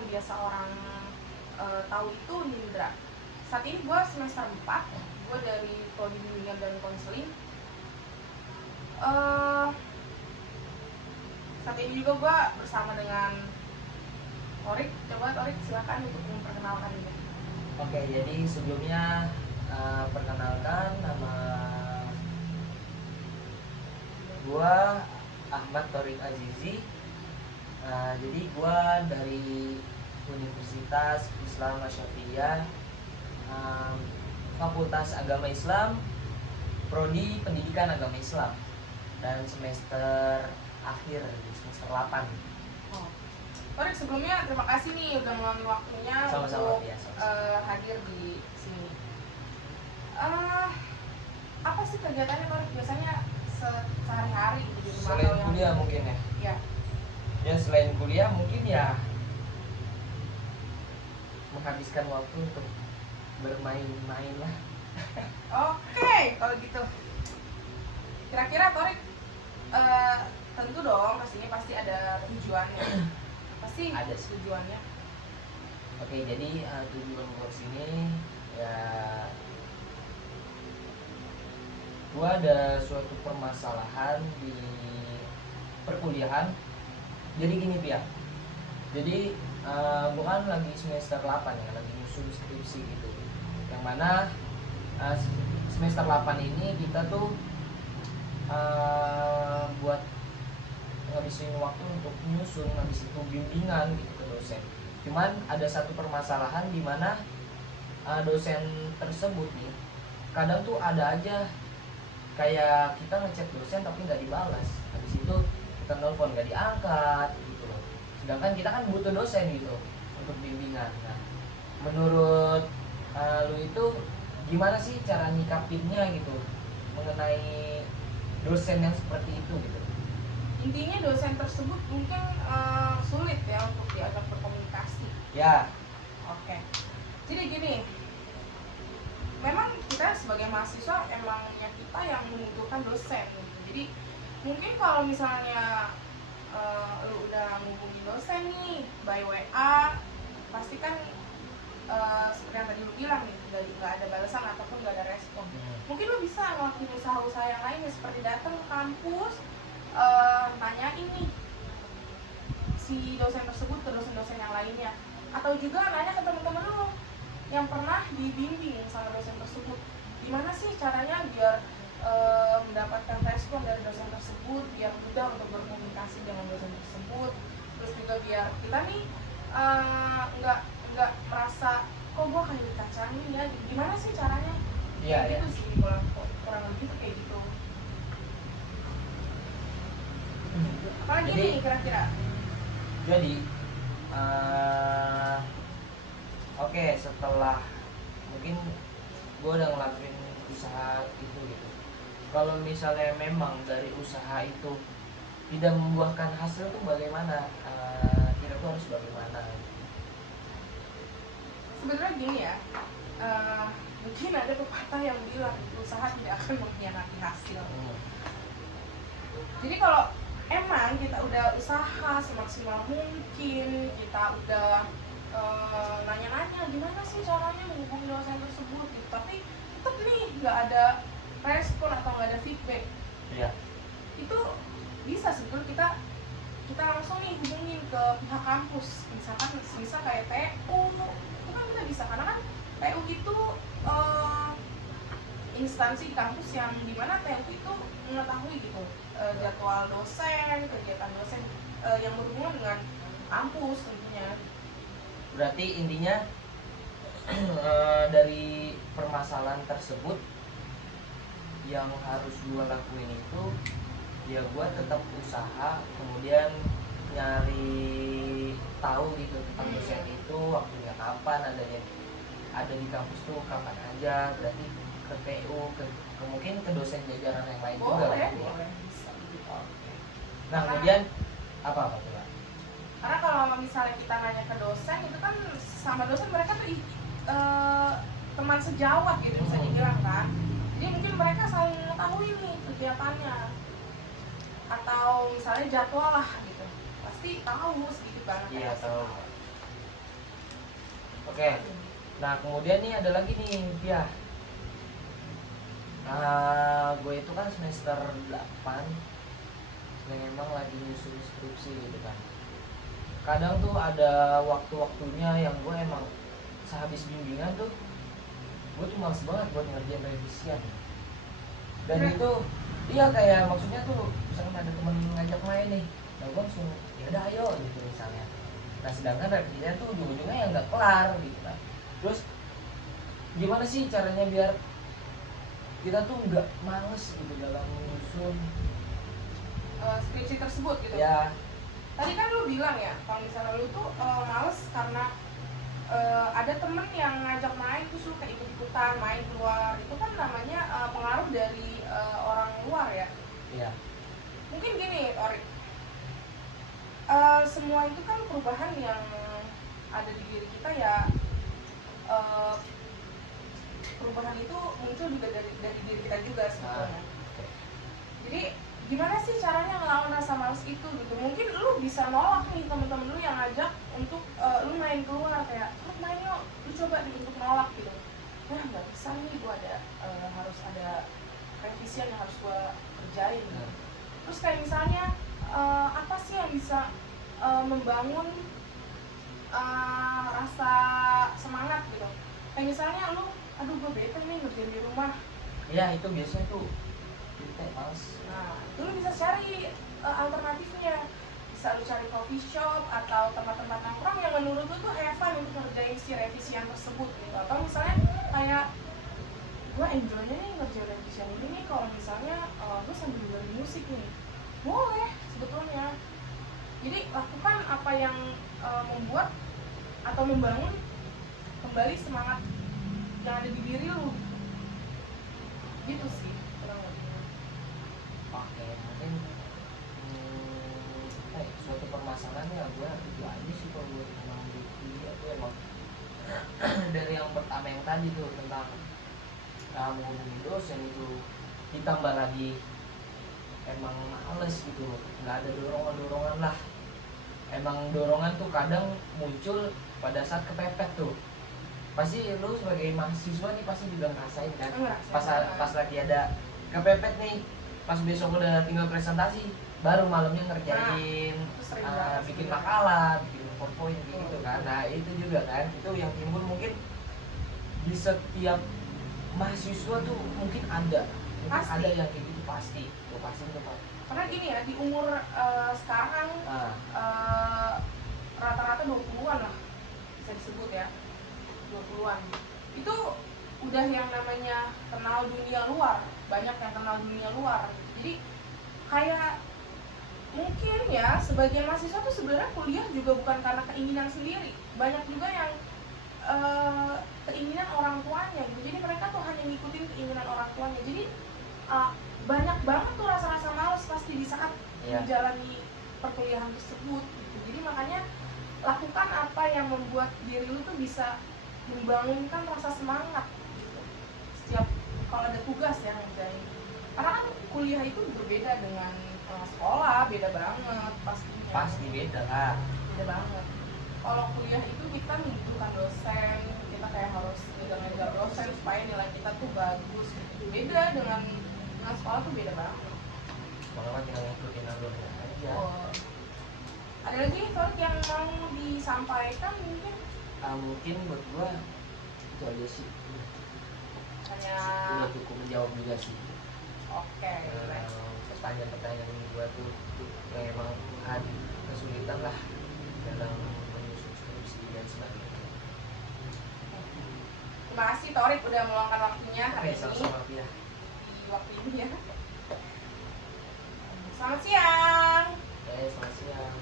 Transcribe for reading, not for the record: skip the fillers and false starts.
yang biasa orang tahu itu Nindra. Saat ini gue semester 4, gue dari prodi bimbingan dan konseling. Saat ini juga gue bersama dengan Torik. Coba Torik silakan untuk memperkenalkan diri. Oke, jadi sebelumnya perkenalkan, nama gua Ahmad Torik Azizi. Jadi gua dari Universitas Islam Asy-Syafi'iyah, Fakultas Agama Islam, Prodi Pendidikan Agama Islam, dan semester akhir, semester 8. Torik, sebelumnya terima kasih nih udah meluangkan waktunya untuk hadir di sini. Apa sih kegiatannya Torik biasanya sehari-hari gitu di rumah? Selain kuliah mungkin ya? Ya. Ya selain kuliah mungkin ya menghabiskan waktu untuk bermain-main lah. Oke, kalau gitu. Kira-kira Torik tentu dong pastinya pasti ada tujuannya. Pasti ada tujuannya. Oke, jadi tujuan gue sini ya, gue ada suatu permasalahan di perkuliahan. Jadi gini Pia, jadi gue kan lagi semester 8 ya, lagi nyusun skripsi gitu, yang mana semester 8 ini kita tuh buat ngabisin waktu untuk nyusun, habis itu bimbingan gitu ke dosen. Cuman ada satu permasalahan di mana dosen tersebut nih kadang tuh ada aja kayak kita ngecek dosen tapi nggak dibalas, habis itu kita nelfon nggak diangkat gitu loh. Sedangkan kita kan butuh dosen gitu untuk bimbingan. Nah, menurut lu itu gimana sih cara nyikapinnya gitu mengenai dosen yang seperti itu gitu? Intinya dosen tersebut mungkin sulit ya untuk diajak berkomunikasi. Ya. Oke. Jadi gini, memang kita sebagai mahasiswa emangnya kita yang membutuhkan dosen. Jadi mungkin kalau misalnya lu udah menghubungi dosen nih by WA, pasti kan seperti yang tadi lu bilang nih, nggak ada balasan ataupun nggak ada respon. Mungkin lu bisa ngelakuin usaha-usaha yang lainnya seperti datang ke kampus, nanyain nih si dosen tersebut ke dosen-dosen yang lainnya, atau juga nanya ke teman-teman lu yang pernah dibimbing sama dosen tersebut, gimana sih caranya biar mendapatkan respon dari dosen tersebut, biar mudah untuk berkomunikasi dengan dosen tersebut. Terus juga biar kita nih nggak merasa kok gua kayak dikacangin ya, gimana sih caranya? Iya, gitu sih, kurang lebih tuh kayak gitu. Apalagi Jadi, nih kira-kira? Jadi oke, setelah mungkin gue udah ngelakuin usaha itu gitu, kalau misalnya memang dari usaha itu tidak membuahkan hasil tuh bagaimana? Kita tuh harus bagaimana? Sebenarnya gini ya, mungkin ada pepatah yang bilang usaha tidak akan mengkhianati hasil. Jadi kalau emang kita udah usaha semaksimal mungkin, kita udah nanya-nanya gimana sih caranya menghubungi dosen tersebut gitu, tapi tetap nih nggak ada respon atau nggak ada feedback, Iya. itu bisa sebetulnya kita langsung nih hubungin ke pihak kampus, misalkan kayak TU, itu kan kita bisa, karena kan TU itu instansi kampus yang dimana TU itu mengetahui gitu jadwal dosen, kegiatan dosen yang berhubungan dengan kampus tentunya. Berarti intinya dari permasalahan tersebut yang harus gue lakuin itu ya gue tetap usaha, kemudian nyari tahu gitu tentang dosen itu, waktunya kapan, ada di kampus tuh kapan aja. Berarti ke TU, mungkin ke dosen jajaran yang lain juga boleh, gitu ya. bisa gitu. Nah, kemudian apa tuh? Karena kalau misalnya kita nanya ke dosen, itu kan sama dosen mereka tuh teman sejawat gitu bisa dibilang kan. Jadi mungkin mereka saling mengetahui nih kegiatannya, atau misalnya jadwal lah gitu, pasti tahu segitu kan. Iya, tahu. Oke. Nah kemudian nih ada lagi nih Pia. Gue itu kan semester 8 yang emang lagi nyusun skripsi gitu kan. Kadang tuh ada waktu-waktunya yang gue emang sehabis bimbingan tuh gue tuh males banget buat ngerjain revisian. Dan itu iya kayak maksudnya tuh misalkan ada temen ngajak main nih, nah gue langsung ya udah ayo gitu misalnya. Nah sedangkan revisian tuh ujung-ujungnya yang nggak kelar gitu kan. Terus gimana sih caranya biar kita tuh nggak males gitu dalam menyusun skripsi tersebut gitu. ya? Tadi kan lu bilang ya kalau misalnya lu tuh males karena ada temen yang ngajak main terus lu kayak ikut-ikutan main keluar, itu kan namanya pengaruh dari orang luar ya. Iya. Mungkin gini Tori, semua itu kan perubahan yang ada di diri kita ya, perubahan itu muncul juga dari diri kita juga sebetulnya. Jadi gimana sih caranya ngelawan rasa malas itu gitu? Mungkin lu bisa nolak nih temen-temen lu yang ngajak untuk lu main keluar, kayak lu main yuk, lu coba nih untuk nolak gitu. Nah nggak bisa nih, gua ada harus ada revisian yang harus gua kerjain gitu. Terus kayak misalnya apa sih yang bisa membangun rasa semangat gitu? Kayak misalnya lu, aduh gue bete nih ngerjain di rumah. Iya itu biasanya tuh kayak males. Nah itu lu bisa cari alternatifnya, bisa lu cari coffee shop atau tempat-tempat nongkrong yang menurut lu tuh have fun untuk ngerjain si revisian tersebut gitu. Atau misalnya kayak gue enjoynya nih ngerjain revisian ini nih kalau misalnya gue sambil dengerin musik nih, boleh sebetulnya. Jadi lakukan apa yang membuat atau membangun kembali semangat yang ada di diri lu gitu sih kurang lebih. Oke mungkin suatu permasalahan ya gue itu aja sih kalau gue emang itu emang dari yang pertama yang tadi tuh tentang menghubungi dosen itu, ditambah lagi emang males gitu, nggak ada dorongan lah. Emang dorongan tuh kadang muncul pada saat kepepet tuh. Pasti lu sebagai mahasiswa nih pasti juga ngerasain kan, pas lagi ada kepepet nih, pas besok udah tinggal presentasi baru malamnya ngerjain bikin makalah, bikin PowerPoint gitu kan. Nah itu juga kan, itu yang timbul mungkin di setiap mahasiswa tuh mungkin ada yang kayak gitu pasti tuh karena gini ya, di umur sekarang rata-rata 20-an lah bisa disebut ya, 20-an itu udah yang namanya kenal dunia luar, banyak yang kenal dunia luar. Jadi kayak mungkin ya sebagian mahasiswa tuh sebenarnya kuliah juga bukan karena keinginan sendiri, banyak juga yang keinginan orang tuanya gitu. Jadi mereka tuh hanya ngikutin keinginan orang tuanya. Jadi banyak banget tuh rasa-rasa malas pasti di saat menjalani perkuliahan tersebut gitu. Jadi makanya lakukan apa yang membuat diri lu tuh bisa membangunkan rasa semangat gitu. Setiap kalau ada tugas ya ngerjain, karena kan kuliah itu berbeda dengan sekolah, beda banget pastinya. Pasti beda lah. Beda banget. Kalau kuliah itu kita membutuhkan dosen, kita kayak harus ngejar dosen supaya nilai kita tuh bagus gitu. Beda dengan sekolah tuh beda banget. Sekolah kan tinggal ngikutin alurnya aja. Ada lagi Farid yang mau disampaikan mungkin? Mungkin buat gua itu aja sih. Hanya udah cukup menjawab juga sih. Oke. Pertanyaan-pertanyaan gua tuh yang emang ada kesulitan lah dalam menyusun skripsi dan sebagainya. Terima kasih Torik udah meluangkan waktunya hari ini. Sama-sama ya. Di waktu ini ya. Selamat siang. Selamat siang.